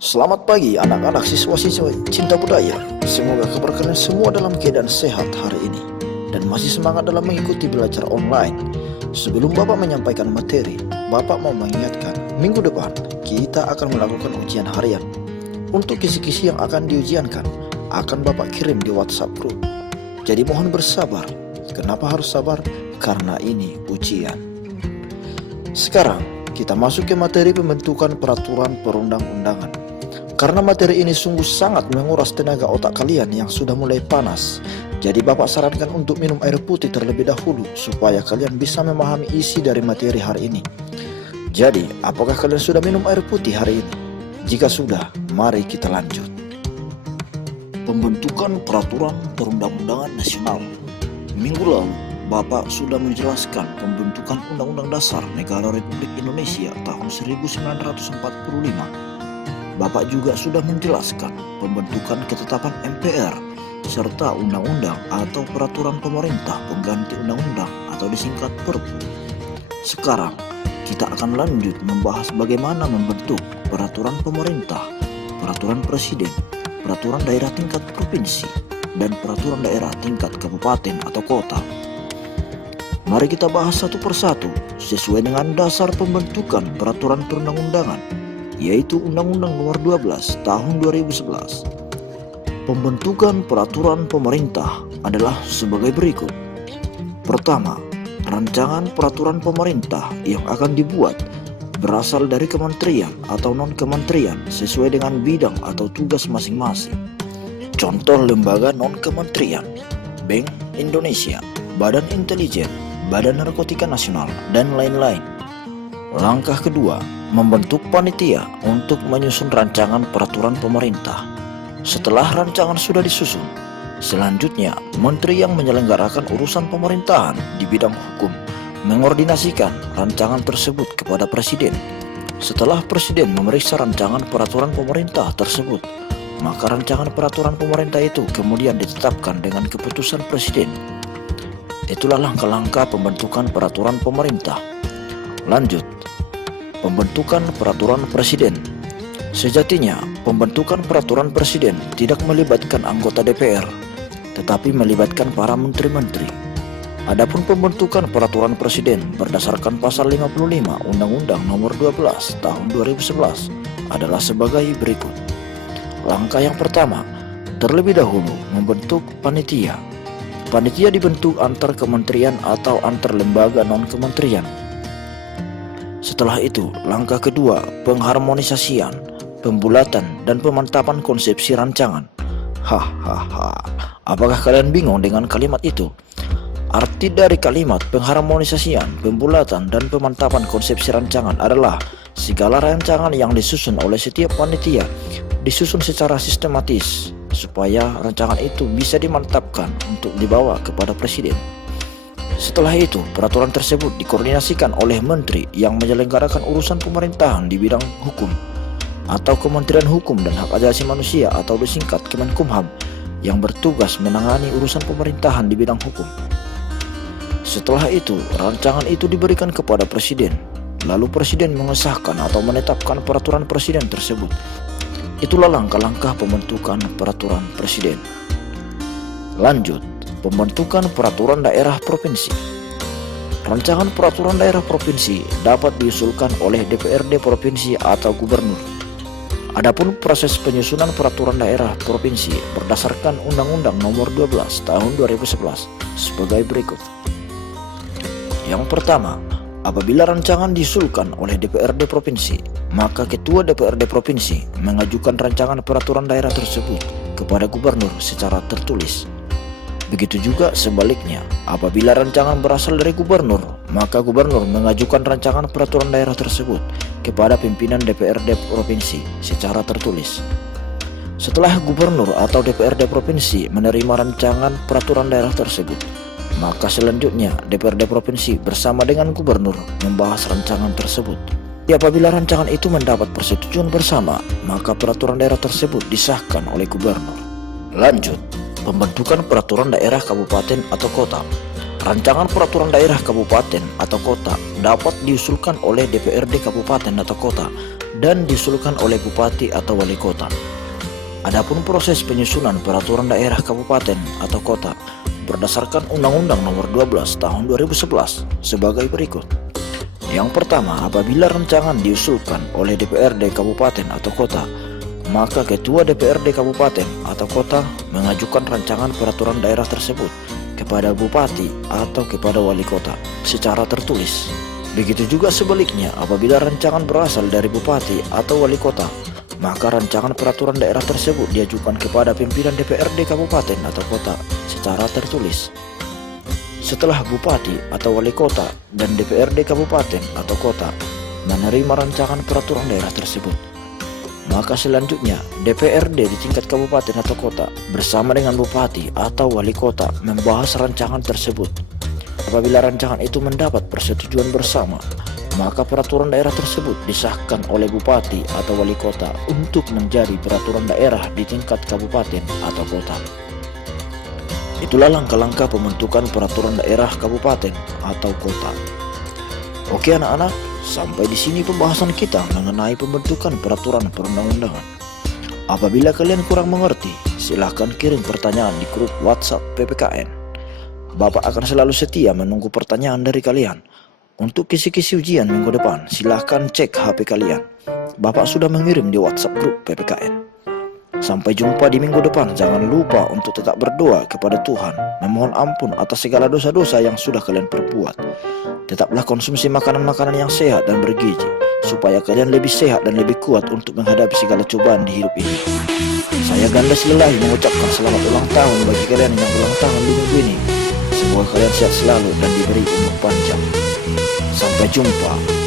Selamat pagi anak-anak siswa-siswa cinta budaya. Semoga kabar kalian semua dalam keadaan sehat hari ini dan masih semangat dalam mengikuti belajar online. Sebelum Bapak menyampaikan materi, Bapak mau mengingatkan minggu depan kita akan melakukan ujian harian. Untuk kisi-kisi yang akan diujiankan akan Bapak kirim di WhatsApp group. Jadi mohon bersabar. Kenapa harus sabar? Karena ini ujian. Sekarang kita masuk ke materi pembentukan peraturan perundang-undangan. Karena materi ini sungguh sangat menguras tenaga otak kalian yang sudah mulai panas. Jadi Bapak sarankan untuk minum air putih terlebih dahulu supaya kalian bisa memahami isi dari materi hari ini. Jadi, apakah kalian sudah minum air putih hari ini? Jika sudah, mari kita lanjut. Pembentukan peraturan perundang-undangan nasional. Minggu lalu, Bapak sudah menjelaskan pembentukan Undang-Undang Dasar Negara Republik Indonesia tahun 1945. Bapak juga sudah menjelaskan pembentukan ketetapan MPR serta undang-undang atau peraturan pemerintah pengganti undang-undang atau disingkat Perpu. Sekarang kita akan lanjut membahas bagaimana membentuk peraturan pemerintah, peraturan presiden, peraturan daerah tingkat provinsi, dan peraturan daerah tingkat kabupaten atau kota. Mari kita bahas satu persatu sesuai dengan dasar pembentukan peraturan perundang-undangan, yaitu Undang-Undang Nomor 12 Tahun 2011. Pembentukan peraturan pemerintah adalah sebagai berikut. Pertama, rancangan peraturan pemerintah yang akan dibuat berasal dari kementerian atau non-kementerian sesuai dengan bidang atau tugas masing-masing. Contoh lembaga non-kementerian: Bank Indonesia, Badan Intelijen, Badan Narkotika Nasional, dan lain-lain. Langkah kedua, membentuk panitia untuk menyusun rancangan peraturan pemerintah. Setelah rancangan sudah disusun, selanjutnya menteri yang menyelenggarakan urusan pemerintahan di bidang hukum mengordinasikan rancangan tersebut kepada presiden. Setelah presiden memeriksa rancangan peraturan pemerintah tersebut, maka rancangan peraturan pemerintah itu kemudian ditetapkan dengan keputusan presiden. Itulah langkah-langkah pembentukan peraturan pemerintah. Lanjut, pembentukan peraturan presiden. Sejatinya, pembentukan peraturan presiden tidak melibatkan anggota DPR, tetapi melibatkan para menteri-menteri. Adapun pembentukan peraturan presiden berdasarkan pasal 55 Undang-Undang Nomor 12 Tahun 2011 adalah sebagai berikut. Langkah yang pertama, terlebih dahulu membentuk panitia. Panitia dibentuk antar kementerian atau antar lembaga non-kementerian. Setelah itu, langkah kedua, pengharmonisasian, pembulatan, dan pemantapan konsepsi rancangan. Hahaha, apakah kalian bingung dengan kalimat itu? Arti dari kalimat pengharmonisasian, pembulatan, dan pemantapan konsepsi rancangan adalah segala rancangan yang disusun oleh setiap panitia disusun secara sistematis supaya rancangan itu bisa dimantapkan untuk dibawa kepada presiden. Setelah itu, peraturan tersebut dikoordinasikan oleh menteri yang menyelenggarakan urusan pemerintahan di bidang hukum atau Kementerian Hukum dan Hak Asasi Manusia atau disingkat Kemenkumham yang bertugas menangani urusan pemerintahan di bidang hukum. Setelah itu, rancangan itu diberikan kepada presiden. Lalu presiden mengesahkan atau menetapkan peraturan presiden tersebut. Itulah langkah-langkah pembentukan peraturan presiden. Lanjut, pembentukan peraturan daerah provinsi. Rancangan peraturan daerah provinsi dapat diusulkan oleh DPRD provinsi atau gubernur. Adapun proses penyusunan peraturan daerah provinsi berdasarkan Undang-Undang Nomor 12 Tahun 2011 sebagai berikut. Yang pertama, apabila rancangan diusulkan oleh DPRD provinsi, maka ketua DPRD provinsi mengajukan rancangan peraturan daerah tersebut kepada gubernur secara tertulis. Begitu juga sebaliknya, apabila rancangan berasal dari gubernur, maka gubernur mengajukan rancangan peraturan daerah tersebut kepada pimpinan DPRD provinsi secara tertulis. Setelah gubernur atau DPRD provinsi menerima rancangan peraturan daerah tersebut, maka selanjutnya DPRD provinsi bersama dengan gubernur membahas rancangan tersebut. Apabila rancangan itu mendapat persetujuan bersama, maka peraturan daerah tersebut disahkan oleh gubernur. Lanjut, pembentukan peraturan daerah kabupaten atau kota. Rancangan peraturan daerah kabupaten atau kota dapat diusulkan oleh DPRD kabupaten atau kota dan diusulkan oleh bupati atau wali kota. Adapun proses penyusunan peraturan daerah kabupaten atau kota berdasarkan Undang-Undang Nomor 12 Tahun 2011 sebagai berikut. Yang pertama, apabila rancangan diusulkan oleh DPRD kabupaten atau kota, maka Ketua DPRD kabupaten atau kota mengajukan rancangan peraturan daerah tersebut kepada bupati atau kepada wali kota secara tertulis. Begitu juga sebaliknya, apabila rancangan berasal dari bupati atau wali kota, maka rancangan peraturan daerah tersebut diajukan kepada pimpinan DPRD kabupaten atau kota secara tertulis. Setelah bupati atau wali kota dan DPRD kabupaten atau kota menerima rancangan peraturan daerah tersebut, maka selanjutnya DPRD di tingkat kabupaten atau kota bersama dengan bupati atau wali kota membahas rancangan tersebut. Apabila rancangan itu mendapat persetujuan bersama, maka peraturan daerah tersebut disahkan oleh bupati atau wali kota untuk menjadi peraturan daerah di tingkat kabupaten atau kota. Itulah langkah-langkah pembentukan peraturan daerah kabupaten atau kota. Oke anak-anak, sampai di sini pembahasan kita mengenai pembentukan peraturan perundang-undangan. Apabila kalian kurang mengerti, silahkan kirim pertanyaan di grup WhatsApp PPKN. Bapak akan selalu setia menunggu pertanyaan dari kalian. Untuk kisi-kisi ujian minggu depan, silahkan cek HP kalian. Bapak sudah mengirim di WhatsApp grup PPKN. Sampai jumpa di minggu depan. Jangan lupa untuk tetap berdoa kepada Tuhan, memohon ampun atas segala dosa-dosa yang sudah kalian perbuat. Tetaplah konsumsi makanan-makanan yang sehat dan bergizi, supaya kalian lebih sehat dan lebih kuat untuk menghadapi segala cobaan di hidup ini. Saya Ganda Silelahi mengucapkan selamat ulang tahun bagi kalian yang ulang tahun di minggu ini. Semoga kalian sehat selalu dan diberi umur panjang. Sampai jumpa.